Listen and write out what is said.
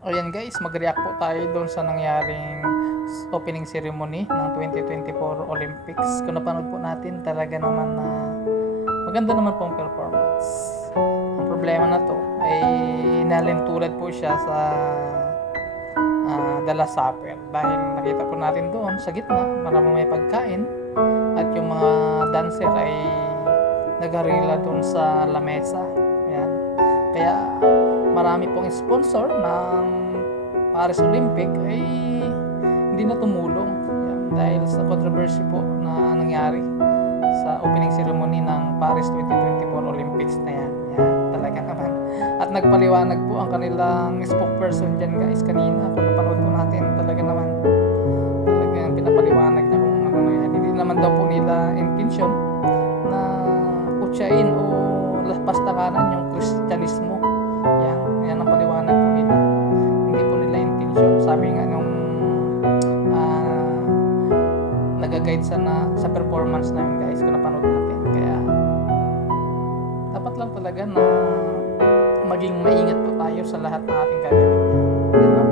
Ayan guys, mag-react po tayo doon sa nangyaring opening ceremony ng 2024 Olympics. Kung napanood po natin, talaga naman na maganda naman pong performance. Ang problema na to ay inalintulad po siya sa The Last Supper dahil nakita po natin doon sa gitna maraming may pagkain at yung mga dancer ay nagarila doon sa lamesa. Ayan. Kaya marami pong sponsor ng Paris Olympic ay hindi na tumulong. Ayan. Dahil sa controversy po na nangyari sa opening ceremony ng Paris 2024 Olympics na yan. Ayan. Talaga naman. At nagpaliwanag po ang kanilang spokesperson dyan guys kanina. Kung napanood po natin, talaga naman talagang pinapaliwanag na kung ano yan. Hindi naman daw po nila intention na kutsain o pastanganan yung Kristyanismo. Yan ang paliwanag po nila. Hindi po nila intention. Sabi nga nung nag-guide sa performance namin guys kung napanood natin. Kaya dapat lang talaga na maging maingat po tayo sa lahat ng ating gagawin. Yan lang